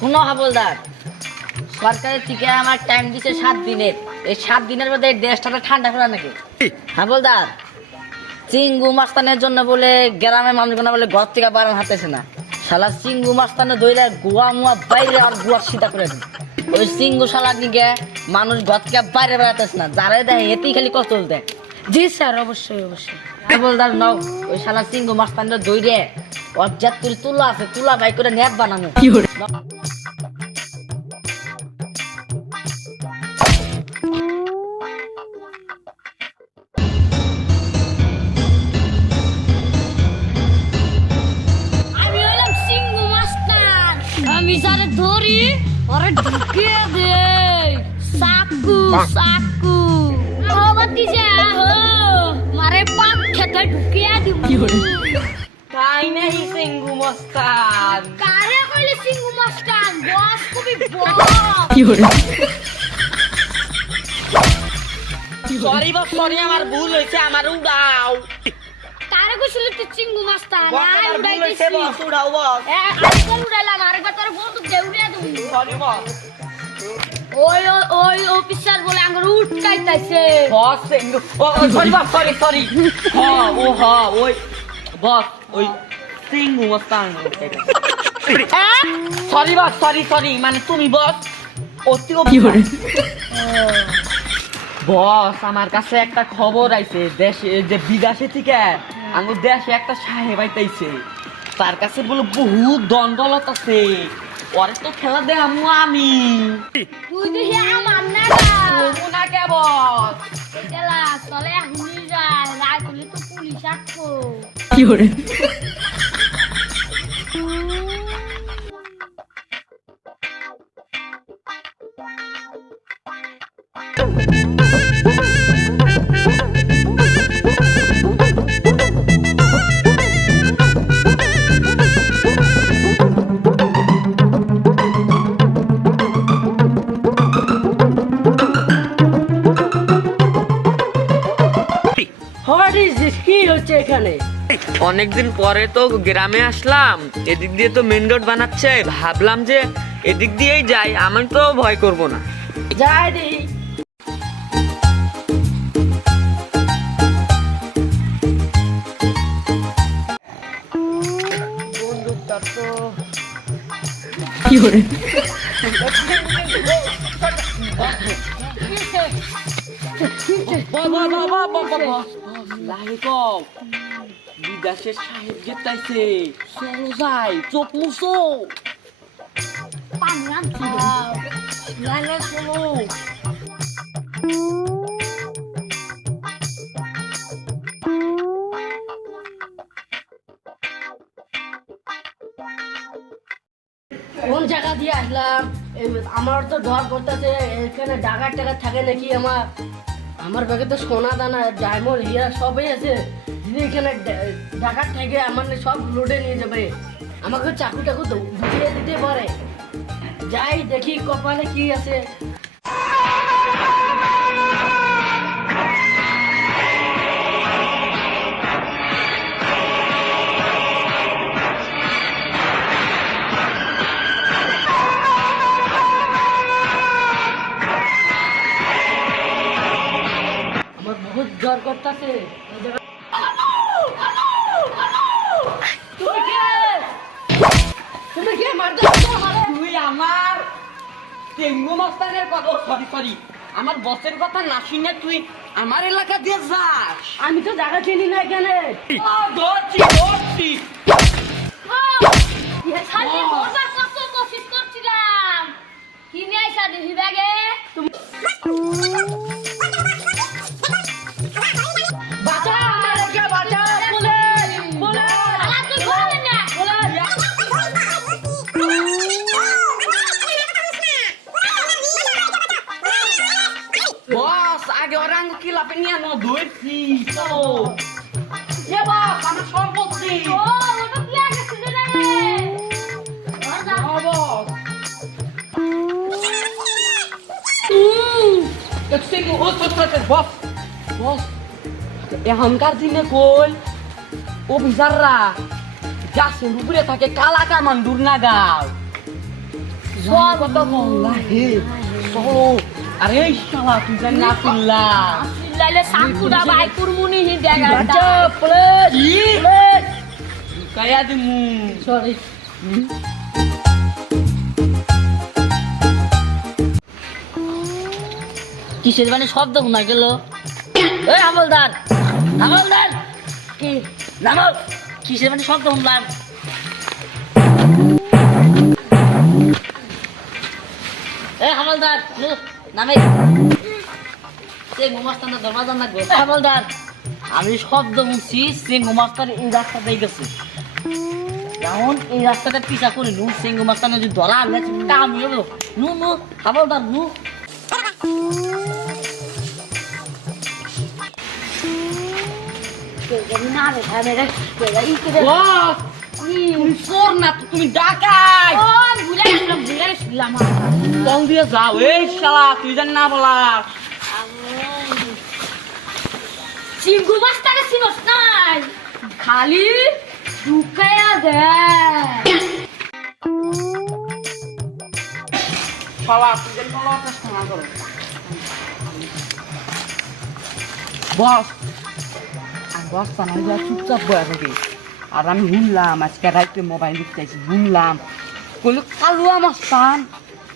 শুনো হাবলদার, সরকারের থেকে আমার টাইম দিচ্ছে 7 দিনের। এই 7 দিনের মধ্যে এই দেশটাকে ঠান্ডা করা নাকি হাবলদার? চিঙ্গু মাস্তানের জন্য বলে গ্রামের মানুষগুলো বলে ঘর থেকে বারান হাতেছে না। শালা চিঙ্গু মাস্তানে দইলে গুয়া মুয়া বাইরে আর গুয়া সিধা করে দিই। ওই চিঙ্গু শালা দিকে মানুষ ঘর থেকে বাইরে বেড়াতেছে না, যারা দেয় এতেই খালি কষ্ট দেয়। জি স্যার, অবশ্যই অবশ্যই। হাবলদার নাও ওই শালা চিঙ্গু মাস্তানের দইরে অজ্জাত করে তুলা আছে, তুলা ভাই করে নেট বানানো। আমি হলাম সিংহ মাস্টার। আমি যারে ধরি ওরে ঢুকিয়ে দেই চাকু চাকু। ও বাতিজা হো মারে পাক খেতে ঢুকিয়ে দিব। তাই নাই চিঙ্গু মাস্তান। কারে কইলে সিংহ মাস্টার? বস কবি বস। সরি বস, সরি, আমার ভুল হয়েছে, আমার উড়াও। কারে কইছিল তুই সিংহ মাস্টার? বস, না আমার ভুল হয়েছে, উড়াইতেছি। বস উড়াও বস। আজকাল উড়াইলাম, আরেকবার তোর বন্দুক দিয়ে উড়িয়ে দিবি। Sorry boss. ওই ওই অফিসার বলে আঙ্গুর উঠকাইতাছে। বস চিঙ্গু, ও সরি বস, সরি সরি। হ্যাঁ ও হ্যাঁ ওই বস, ওই চিঙ্গু মাস্তান। সরি বস, সরি সরি, মানে তুমি বস। বস আমার কাছে একটা খবর আইছে, দেশে যে বিদেশে থেকে আমার দেশে একটা সাহেব আইতাইছে। তার কাছে বলে বহুত দণ্ডলত আছে, ওরে তো খেলা দেখামু আমি। তুই দেখি আমার না না কে বস? খেলা চলে হুনি যায়, রাত হলে তো পুলিশ আসবো। কি হচ্ছে এখানে? অনেকদিন পরে তো গ্রামে আসলাম, এদিক দিয়ে তো মেন রোড বানাচ্ছে, ভাবলাম যে এদিক দিয়েই যাই, আমি তো ভয় করব না। যাই দেখি। বন্দুকটা তো কি করে বিদেশের সাহেব যেতাইছে, চলো যাই, চোখ মুছো। পানি আনছি লাইলে চলো। কোন জায়গা দিয়ে আসলাম? আমার তো ডর করতেছে, এখানে ডাকাত টাকাত থাকে নাকি। আমার ব্যাগে তো সোনা দানা ডায়মন্ড হিরা সবই আছে। যদি এখানে ডাকাত থাকে আমার সব লুটে নিয়ে যাবে, আমাকে চাকু টাকু ঢুকিয়ে দিতে পারে। যাই দেখি কপালে কি আছে। আমার বহুত জ্বর করতেছে। তুমি কে মারতে আমারে? তুই আমার চিঙ্গু মাস্তানের কথা, সরি সরি, আমার বসের কথা না শুনে তুই আমার এলাকা দিয়ে যাস? আমি তো জায়গা চিনি না এখানে। ধরছি ধরছি। খালি বলবার কত কোশিশ করছিলাম। কি নিয়ে আইসা দেখি ব্যাগে? বাঁচা আমাকে, বাঁচা, পুলিশ পুলিশ। শালা তুই বলে না। বস আগে ওরাং কি লাপে নিয়ে নো ধরছি তো। এ বস আমার সম্পত্তি। ও ওটা কি আছে রে? বস দেখছেন ও তো বস বস এখনকার দিনে কই অফিসাররা গাছের উপরে থাকে কালা কামান দূর না গাও সব কত মহঙ্গা হে চলো আরে শালা তুই জানি না তুললা লাইলে সাকুরা ভাই কুরমুনি হি দেখা আচ্ছা প্লেট প্লেট কায়া দিমু সরি কিসের মানে শব্দ শোনা গেল এই আমলদার আমলদার কি নামো কিসের মানে শব্দ শুনলাম এই আমলদার নামে সিংহ মাস্তান দরজা লাগবে আমলদার আমি শব্দ শুনছি সিংহ মাস্তান এই রাস্তা দিয়ে গেছে যেমন এই রাস্তাটা পিছা করে নু সিংহ মাস্তান যদি ধরা আনলে কাম হলো নু নু আমলদার নু না রে ভাই রে এই কি রে বস তুমি চোর না তো তুমি ডাকাই ও ভুলে গেলাম কল দিয়ে যাও এই শালা তুই জানি না বলা চিঙ্গু মাস্টারে চিনস নাই খালি ঢুকায়া দে শালা তুই জানি বলা চেষ্টা না করে বস আর বস জানাই যা চুপচাপ বয়া থাকি আর আমি শুনলাম আজকে রাইতে মোবাইল দেখতেছি শুনলাম কইলো কালুয়া মাস্তান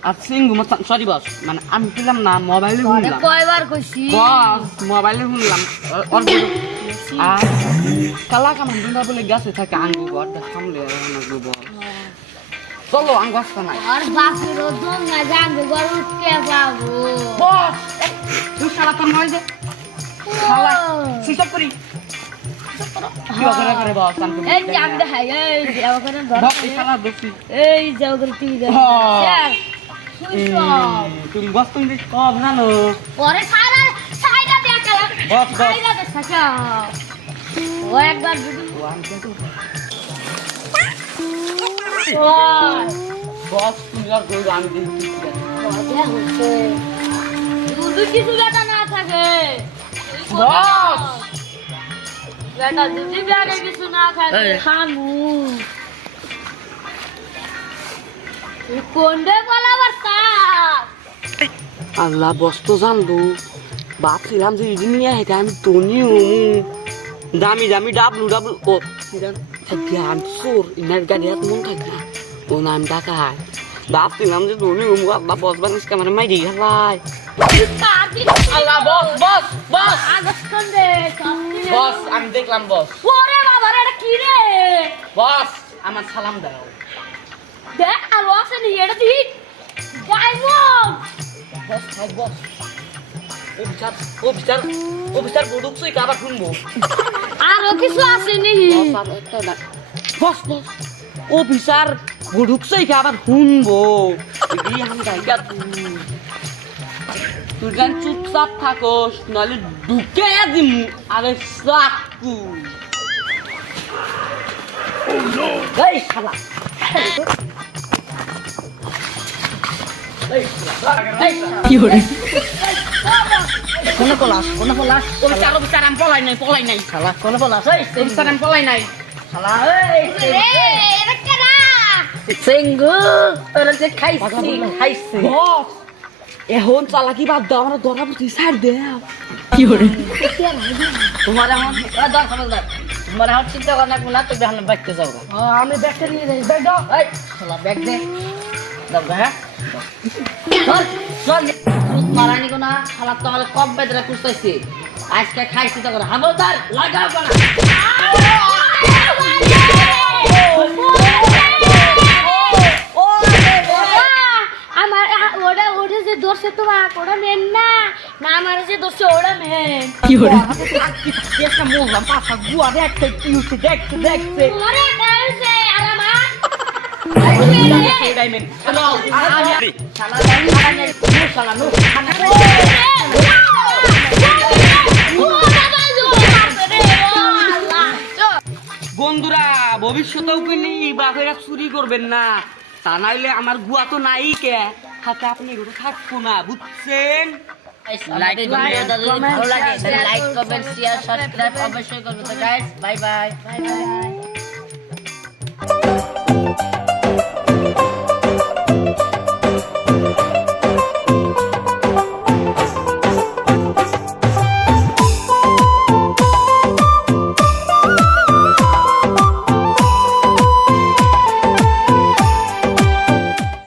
আর সিংহ মাস্তান সরি বস মানে আমি পেলাম না মোবাইলে শুনলাম কয়বার কইছি বস মোবাইলে শুনলাম আর কালা কামান বলে গেছে থাকে আঙ্গু ঘরটা সামলে বল চলো আঙ্গু আসতে নাই আর বাপের ওজন না জানবে গরু কে পাবো বস তুই শালা তোর নয় যে শালা সুইচ অফ করি কি অপেরা করে বস আমি এই যে আমি দেখাই এই যে আমাকে ধর বস এই শালা দোষী এই যে ওদের টিভি দেখ হ্যাঁ। সব তুমি বস তুমি কম জানো পরে সারা সাইডা দেখা বস বস সাইডা দেখা ও একবার যদি ওই বস তুমি আর কই আমি দেখি মজা হচ্ছে দুধ কিছু বেটা না থাকে বস বেটা যদি ব্যাগে কিছু না থাকে এই। খামু কোনডে বলা বার্তা আল্লাহ বস তো জানবো ভাবছিলাম যে ইডি নিয়ে হেঁটে আমি তো নিউ দামি দামি ডাবলু ডাবলু ও আমি চোর ইনার গাড়ি হাত মন থাকি ও নাম ডাকায় ভাবছিলাম যে ধনী আল্লাহ বস বানিস আমার মাই দিয়ে ভাই আল্লাহ বস বস বস আগস্টে বস আমি দেখলাম বস ওরে বাবা রে এটা কি রে বস আমার সালাম দাও দেখ আলো আছে নি এটা ঠিক ডায়মন্ড বস থাক বস ও বিচার ও বিচার ও বিচার বুড়ুকছই কাবা শুনবো আরো কিছু আছে নি বস আর একটা না বস বস ও বিচার বুড়ুকছই আবার শুনবো এই আমি গাইকা তুই গান চুপচাপ থাকোস নাহলে ঢুকে দিম আরে সাকু এই শালা কি হরে কোন পলাশ ও বিচার আমি পলাই নাই শালা কোন পলাশ এই ও বিচার আমি পলাই নাই শালা এই রে এটা কেনা সিংহু ওরা যে খাইছে বস এখন চালাকি বাদ দাও আমরা ধরা পড়ছি ছাড় দে তোমার এখন দর খবরদার তোমার এখন চিন্তা করা লাগবে না তুমি এখন বাইকতে যাও আমি ব্যাগটা নিয়ে যাই ব্যাগ দাও এই শালা ব্যাগ দে দাও হ্যাঁ চল চল মারানি কোনা শালা তো আমার কম বেদরা কুস্তাইছে আজকে খাইছি তো করে হাবলদার লাগাও কোনা আমার ওটা ওটা যে দোষে তোমার ওটা মেন না না আমার যে দোষে ওটা মেন একটা মোহলাম পাশা গুয়া দেখতে কি হচ্ছে দেখতে ওরে গাইছে আর আমার ডাইমেন্ড শালা শালা নো বন্ধুরা ভবিষ্যতেও কিনি বাঘেরা চুরি করবেন না তা নাইলে আমার গুয়া তো নাই কে হাতে আপনি এগুলো থাকবো না বুঝছেন লাইক কমেন্ট ভালো লাগে লাইক কমেন্ট শেয়ার সাবস্ক্রাইব অবশ্যই করবেন তো guys bye bye bye bye